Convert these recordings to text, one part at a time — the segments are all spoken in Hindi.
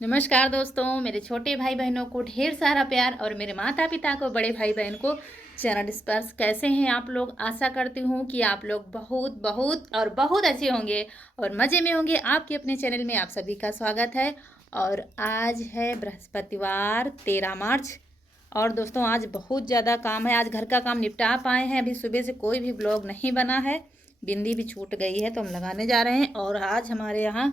नमस्कार दोस्तों, मेरे छोटे भाई बहनों को ढेर सारा प्यार और मेरे माता पिता को, बड़े भाई बहन को चरण स्पर्श। कैसे हैं आप लोग? आशा करती हूँ कि आप लोग बहुत बहुत और बहुत अच्छे होंगे और मज़े में होंगे। आपके अपने चैनल में आप सभी का स्वागत है। और आज है बृहस्पतिवार 13 मार्च। और दोस्तों आज बहुत ज़्यादा काम है। आज घर का काम निपटा पाए हैं। अभी सुबह से कोई भी ब्लॉग नहीं बना है। बिंदी भी छूट गई है तो हम लगाने जा रहे हैं। और आज हमारे यहाँ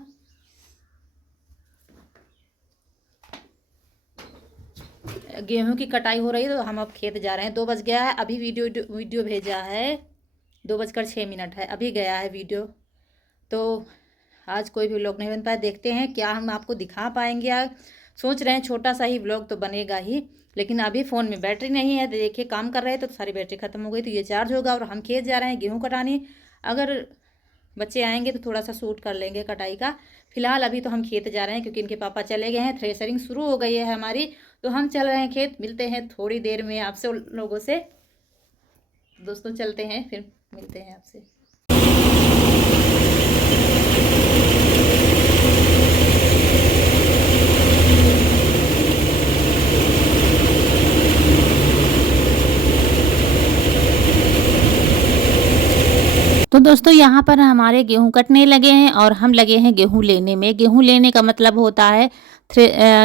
गेहूं की कटाई हो रही है तो हम अब खेत जा रहे हैं। 2 बज गया है। अभी वीडियो भेजा है। 2:06 है, अभी गया है वीडियो। तो आज कोई भी व्लॉग नहीं बन पाया। देखते हैं क्या हम आपको दिखा पाएंगे। आज सोच रहे हैं छोटा सा ही व्लॉग तो बनेगा ही, लेकिन अभी फ़ोन में बैटरी नहीं है। तो देखिए काम कर रहे हैं तो सारी बैटरी ख़त्म हो गई, तो ये चार्ज होगा। और हम खेत जा रहे हैं गेहूँ कटाने। अगर बच्चे आएंगे तो थोड़ा सा शूट कर लेंगे कटाई का। फिलहाल अभी तो हम खेत जा रहे हैं क्योंकि इनके पापा चले गए हैं। थ्रेसरिंग शुरू हो गई है हमारी, तो हम चल रहे हैं खेत। मिलते हैं थोड़ी देर में आपसे उन लोगों से। दोस्तों चलते हैं, फिर मिलते हैं आपसे। तो दोस्तों यहाँ पर हमारे गेहूं कटने लगे हैं और हम लगे हैं गेहूं लेने में। गेहूं लेने का मतलब होता है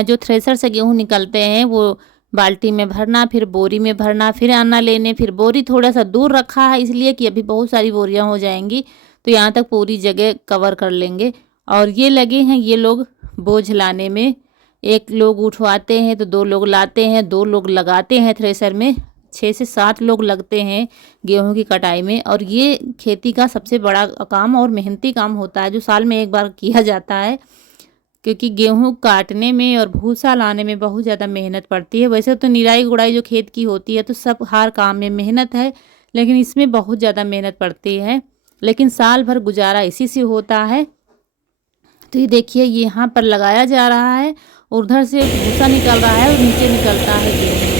जो थ्रेसर से गेहूं निकलते हैं वो बाल्टी में भरना, फिर बोरी में भरना, फिर आना लेने। फिर बोरी थोड़ा सा दूर रखा है इसलिए कि अभी बहुत सारी बोरियां हो जाएंगी, तो यहाँ तक पूरी जगह कवर कर लेंगे। और ये लगे हैं ये लोग बोझ लाने में। एक लोग उठवाते हैं तो 2 लोग लाते हैं, 2 लोग लगाते हैं थ्रेसर में। 6 से 7 लोग लगते हैं गेहूं की कटाई में। और ये खेती का सबसे बड़ा काम और मेहनती काम होता है जो साल में एक बार किया जाता है, क्योंकि गेहूं काटने में और भूसा लाने में बहुत ज़्यादा मेहनत पड़ती है। वैसे तो निराई गुड़ाई जो खेत की होती है तो सब हर काम में मेहनत है, लेकिन इसमें बहुत ज़्यादा मेहनत पड़ती है। लेकिन साल भर गुजारा इसी से होता है। तो ये देखिए यहाँ पर लगाया जा रहा है, उधर से भूसा निकल रहा है और नीचे निकलता है गेहूँ।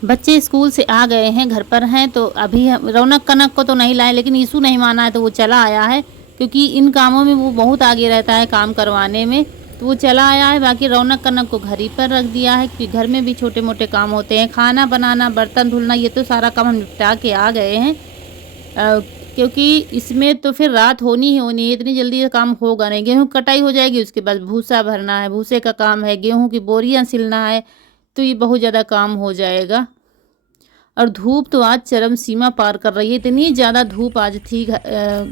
बच्चे स्कूल से आ गए हैं, घर पर हैं। तो अभी रौनक कनक को तो नहीं लाए, लेकिन ईशू नहीं माना है तो वो चला आया है, क्योंकि इन कामों में वो बहुत आगे रहता है काम करवाने में। तो वो चला आया है। बाकी रौनक कनक को घर ही पर रख दिया है, क्योंकि घर में भी छोटे मोटे काम होते हैं। खाना बनाना, बर्तन धुलना, ये तो सारा काम हम निपटा के आ गए हैं। क्योंकि इसमें तो फिर रात होनी ही होनी है, इतनी जल्दी ये काम होगा नहीं। गेहूँ कटाई हो जाएगी, उसके बाद भूसा भरना है, भूसे का काम है, गेहूँ की बोरियाँ सिलना है, तो ये बहुत ज़्यादा काम हो जाएगा। और धूप तो आज चरम सीमा पार कर रही है। इतनी ज़्यादा धूप आज थी,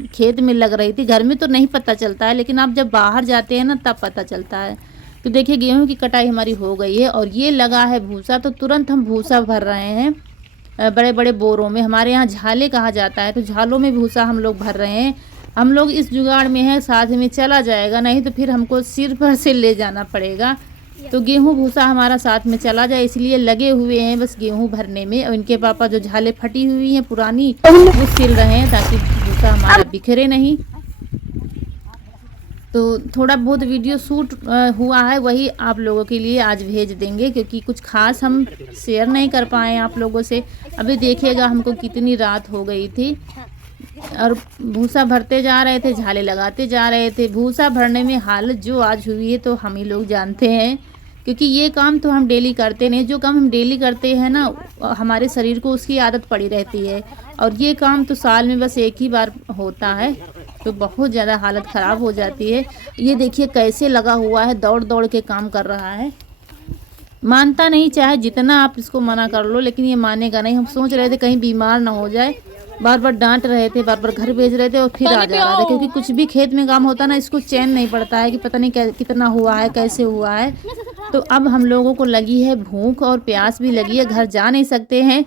खेत में लग रही थी। घर में तो नहीं पता चलता है, लेकिन आप जब बाहर जाते हैं ना तब पता चलता है। तो देखिए गेहूं की कटाई हमारी हो गई है और ये लगा है भूसा, तो तुरंत हम भूसा भर रहे हैं बड़े बड़े बोरों में। हमारे यहाँ झाले कहा जाता है, तो झालों में भूसा हम लोग भर रहे हैं। हम लोग इस जुगाड़ में हैं, साथ में चला जाएगा, नहीं तो फिर हमको सिर पर से ले जाना पड़ेगा। तो गेहूं भूसा हमारा साथ में चला जाए, इसलिए लगे हुए हैं बस गेहूं भरने में। और इनके पापा जो झाले फटी हुई हैं पुरानी, वो सिल रहे हैं ताकि भूसा हमारा बिखरे नहीं। तो थोड़ा बहुत वीडियो शूट हुआ है, वही आप लोगों के लिए आज भेज देंगे, क्योंकि कुछ खास हम शेयर नहीं कर पाए आप लोगों से। अभी देखिएगा हमको कितनी रात हो गई थी और भूसा भरते जा रहे थे, झाले लगाते जा रहे थे। भूसा भरने में हालत जो आज हुई है तो हम ही लोग जानते हैं, क्योंकि ये काम तो हम डेली करते नहीं। जो काम हम डेली करते हैं ना, हमारे शरीर को उसकी आदत पड़ी रहती है। और ये काम तो साल में बस एक ही बार होता है, तो बहुत ज़्यादा हालत ख़राब हो जाती है। ये देखिए कैसे लगा हुआ है, दौड़ दौड़ के काम कर रहा है। मानता नहीं, चाहे जितना आप इसको मना कर लो, लेकिन ये मानेगा नहीं। हम सोच रहे थे कहीं बीमार ना हो जाए, बार बार डांट रहे थे, बार बार घर भेज रहे थे और फिर आ जा रहा था। क्योंकि कुछ भी खेत में काम होता ना, इसको चैन नहीं पड़ता है कि पता नहीं कितना हुआ है, कैसे हुआ है। तो अब हम लोगों को लगी है भूख और प्यास भी लगी है, घर जा नहीं सकते हैं।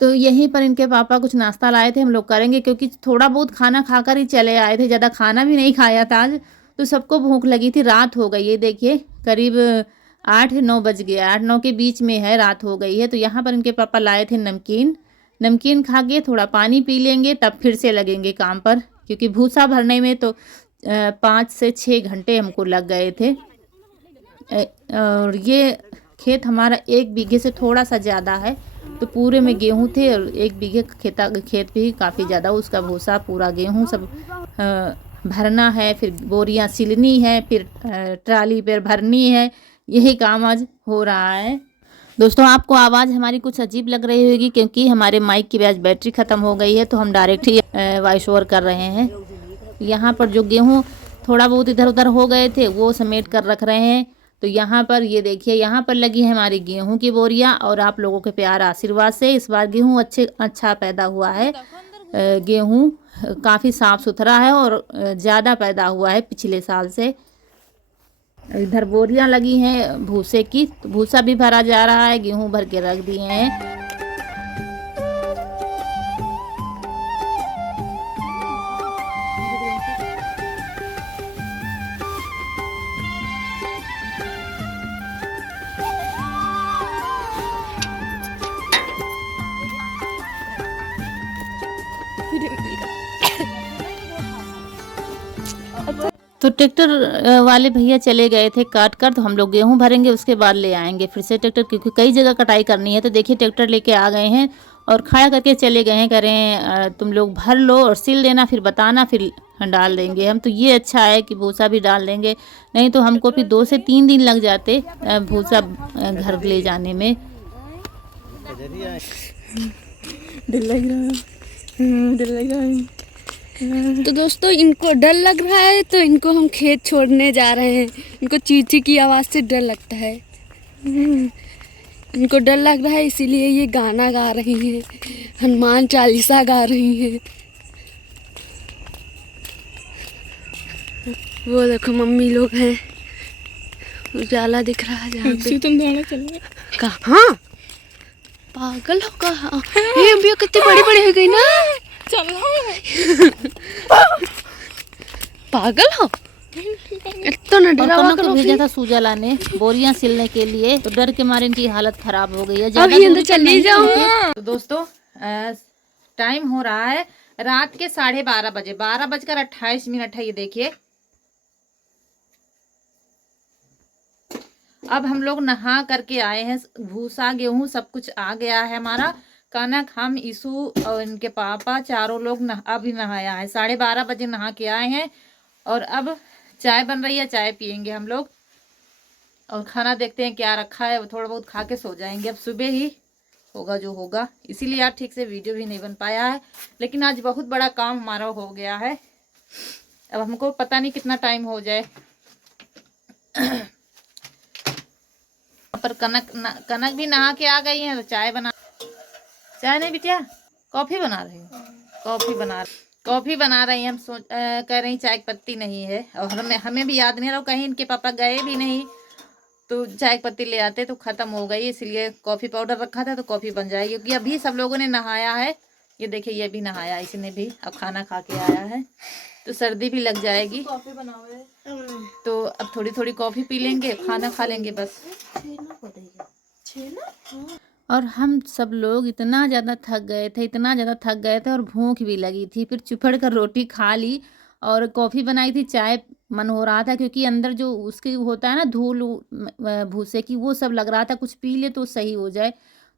तो यहीं पर इनके पापा कुछ नाश्ता लाए थे, हम लोग करेंगे, क्योंकि थोड़ा बहुत खाना खाकर ही चले आए थे, ज़्यादा खाना भी नहीं खाया था आज। तो सबको भूख लगी थी। रात हो गई है, देखिए करीब 8-9 बज गए, 8-9 के बीच में है, रात हो गई है। तो यहाँ पर इनके पापा लाए थे नमकीन। नमकीन खा के थोड़ा पानी पी लेंगे, तब फिर से लगेंगे काम पर, क्योंकि भूसा भरने में तो 5 से 6 घंटे हमको लग गए थे। और ये खेत हमारा 1 बीघे से थोड़ा सा ज़्यादा है, तो पूरे में गेहूं थे और 1 बीघे खेत भी काफ़ी ज़्यादा, उसका भूसा पूरा गेहूं सब भरना है, फिर बोरियां सिलनी है, फिर ट्राली पर भरनी है। यही काम आज हो रहा है। दोस्तों आपको आवाज़ हमारी कुछ अजीब लग रही होगी क्योंकि हमारे माइक की आज बैटरी ख़त्म हो गई है, तो हम डायरेक्ट ही वॉइस ओवर कर रहे हैं। यहाँ पर जो गेहूँ थोड़ा बहुत इधर उधर हो गए थे वो समेट कर रख रहे हैं। तो यहाँ पर ये देखिए, यहाँ पर लगी है हमारी गेहूं की बोरियां, और आप लोगों के प्यार आशीर्वाद से इस बार गेहूं अच्छा पैदा हुआ है। गेहूं काफ़ी साफ़ सुथरा है और ज़्यादा पैदा हुआ है पिछले साल से। इधर बोरियां लगी हैं भूसे की, तो भूसा भी भरा जा रहा है, गेहूं भर के रख दिए हैं। तो ट्रैक्टर वाले भैया चले गए थे काट कर, तो हम लोग गेहूं भरेंगे, उसके बाद ले आएंगे फिर से ट्रैक्टर, क्योंकि कई जगह कटाई करनी है। तो देखिए ट्रैक्टर लेके आ गए हैं और खड़ा करके चले गए हैं, कह रहे हैं तुम लोग भर लो और सिल देना, फिर बताना, फिर डाल देंगे हम। तो ये अच्छा है कि भूसा भी डाल देंगे, नहीं तो हमको फिर 2 से 3 दिन लग जाते भूसा घर ले जाने में। डर लग रहा है। तो दोस्तों इनको डर लग रहा है, तो इनको हम खेत छोड़ने जा रहे हैं। इनको चींची की आवाज़ से डर लगता है। इनको डर लग रहा है, इसीलिए ये गाना गा रही हैं, हनुमान चालीसा गा रही हैं। वो देखो मम्मी लोग हैं, उजाला दिख रहा है जहाँ पे। तुम दोनों चलो कहाँ? पागल हो कहाँ? ये अभी कितनी बड़ी बड़ी हो गई ना। पागल हो तो न डरावा करो। भेजा था सूजा लाने बोरियां सिलने के लिए, तो डर के मारे इनकी हालत खराब हो गई है। अभी अंदर चली जाओ। तो दोस्तों टाइम हो रहा है रात के 12:30 बजे, 12:28 है। ये देखिए अब हम लोग नहा करके आए हैं, भूसा गेहूं सब कुछ आ गया है हमारा। कनक, हम, ईसू और इनके पापा चारों लोग अभी नहाया है। 12:30 बजे नहा के आए हैं और अब चाय बन रही है, चाय पियेंगे हम लोग और खाना देखते हैं क्या रखा है, थोड़ा बहुत खा के सो जाएंगे। अब सुबह ही होगा जो होगा, इसीलिए आज ठीक से वीडियो भी नहीं बन पाया है, लेकिन आज बहुत बड़ा काम हमारा हो गया है। अब हमको पता नहीं कितना टाइम हो जाए। पर कनक भी नहा के आ गई है, तो चाय चाय नहीं बिटिया, कॉफ़ी बना रही हूँ। कॉफ़ी बना रही हैं। हम कह रही चाय की पत्ती नहीं है, और हमें भी याद नहीं रहा, कहीं इनके पापा गए भी नहीं तो चाय की पत्ती ले आते, तो ख़त्म हो गई, इसलिए कॉफ़ी पाउडर रखा था तो कॉफ़ी बन जाएगी। क्योंकि अभी सब लोगों ने नहाया है, ये देखिए ये भी नहाया, इसने भी अब खाना खा के आया है, तो सर्दी भी लग जाएगी। कॉफ़ी बनाओ तो अब थोड़ी थोड़ी कॉफ़ी पी लेंगे, खाना खा लेंगे बस। और हम सब लोग इतना ज़्यादा थक गए थे और भूख भी लगी थी, फिर चुपड़ कर रोटी खा ली और कॉफ़ी बनाई थी। चाय मन हो रहा था क्योंकि अंदर जो उसकी होता है ना धूल भूसे की, वो सब लग रहा था, कुछ पी ले तो सही हो जाए।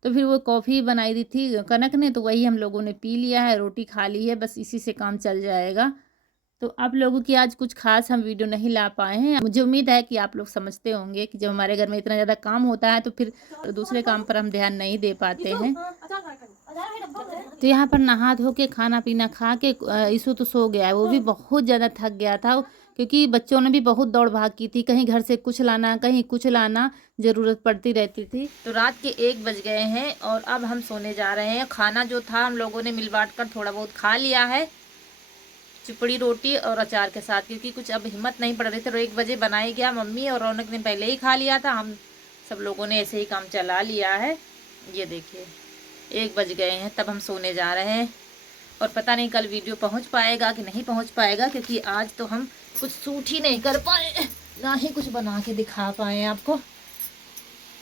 तो फिर वो कॉफ़ी बनाई दी थी कनक ने, तो वही हम लोगों ने पी लिया है, रोटी खा ली है, बस इसी से काम चल जाएगा। तो आप लोगों की आज कुछ खास हम वीडियो नहीं ला पाए हैं। मुझे उम्मीद है कि आप लोग समझते होंगे कि जब हमारे घर में इतना ज़्यादा काम होता है तो फिर दूसरे काम पर हम ध्यान नहीं दे पाते हैं। तो यहाँ पर नहा धो के खाना पीना खा के ईसू तो सो गया है, वो भी बहुत ज़्यादा थक गया था क्योंकि बच्चों ने भी बहुत दौड़ भाग की थी, कहीं घर से कुछ लाना कहीं कुछ लाना, ज़रूरत पड़ती रहती थी। तो रात के 1 बज गए हैं और अब हम सोने जा रहे हैं। खाना जो था हम लोगों ने मिल बांट कर थोड़ा बहुत खा लिया है, चिपड़ी रोटी और अचार के साथ, क्योंकि कुछ अब हिम्मत नहीं पड़ रही थी। तो 1 बजे बनाई गया, मम्मी और रौनक ने पहले ही खा लिया था, हम सब लोगों ने ऐसे ही काम चला लिया है। ये देखिए 1 बज गए हैं, तब हम सोने जा रहे हैं। और पता नहीं कल वीडियो पहुंच पाएगा कि नहीं पहुंच पाएगा, क्योंकि आज तो हम कुछ शूट ही नहीं कर पाए, ना ही कुछ बना के दिखा पाए आपको।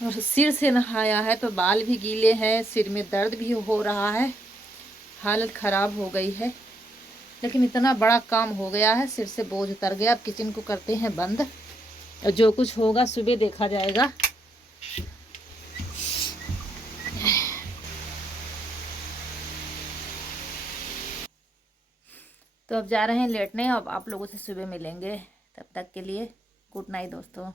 और सिर से नहाया है तो बाल भी गीले हैं, सिर में दर्द भी हो रहा है, हालत ख़राब हो गई है। लेकिन इतना बड़ा काम हो गया है, सिर से बोझ उतर गया। अब किचन को करते हैं बंद, और जो कुछ होगा सुबह देखा जाएगा। तो अब जा रहे हैं लेटने। अब आप लोगों से सुबह मिलेंगे, तब तक के लिए गुड नाइट दोस्तों।